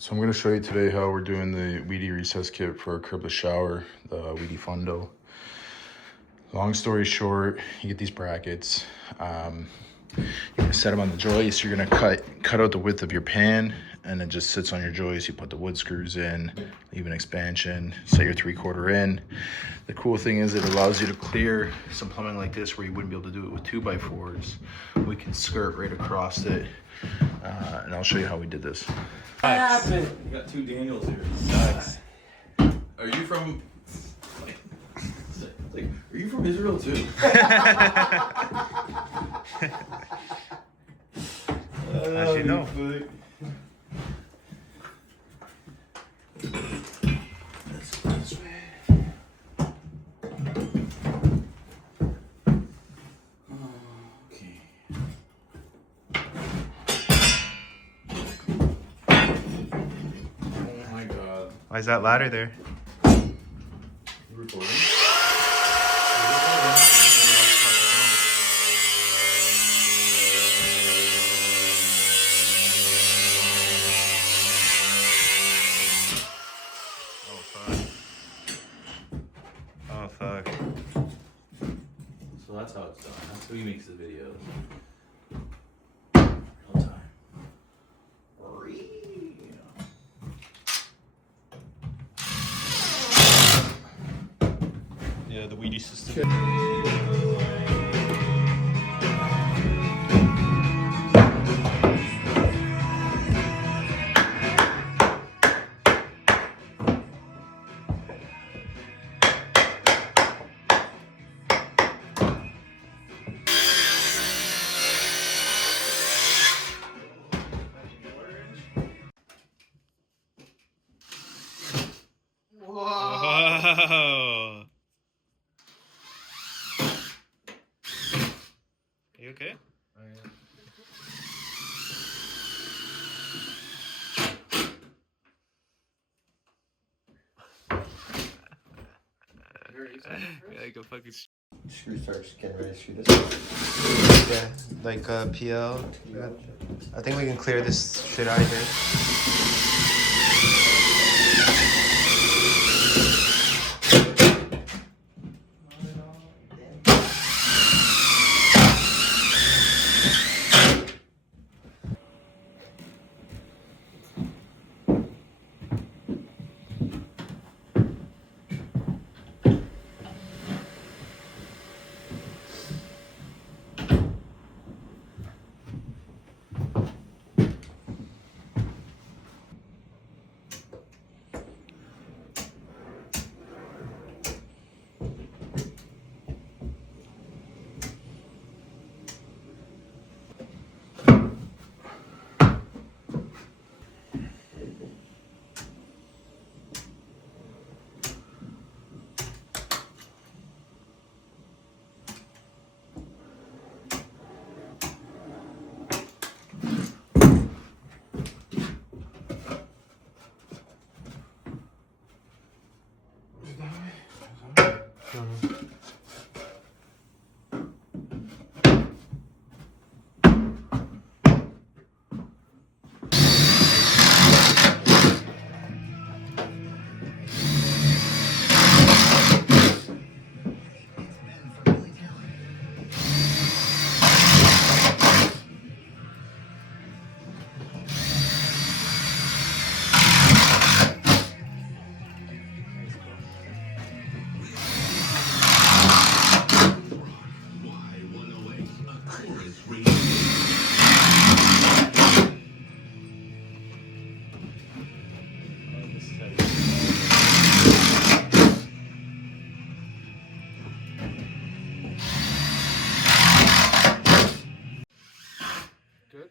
So I'm going to show you today how we're doing the Wedi recess kit for a curbless shower, the Wedi Fundo. Long story short, you get these brackets. You're gonna set them on the joist. You're gonna cut out the width of your pan, and it just sits on your joist. You put the wood screws in, leave an expansion, set your 3/4 in. The cool thing is it allows you to clear some plumbing like this where you wouldn't be able to do it with 2x4s. We can skirt right across it, and I'll show you how we did this. What happened? You got two Daniels here. Nice. Are you from? Are you from Israel too? As you know. Let's go this way. Okay. Oh my God. Why is that ladder there? You recording? Oh fuck. So that's how it's done. That's how he makes the videos. Real time. Yeah, the Wedi system. Whoa. You okay? I am. Yeah, like a fucking Screw starts getting ready to screw this. Yeah, like PL. I think we can clear this shit out of here. Good?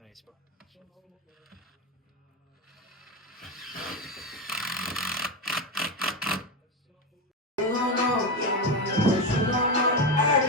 Nice.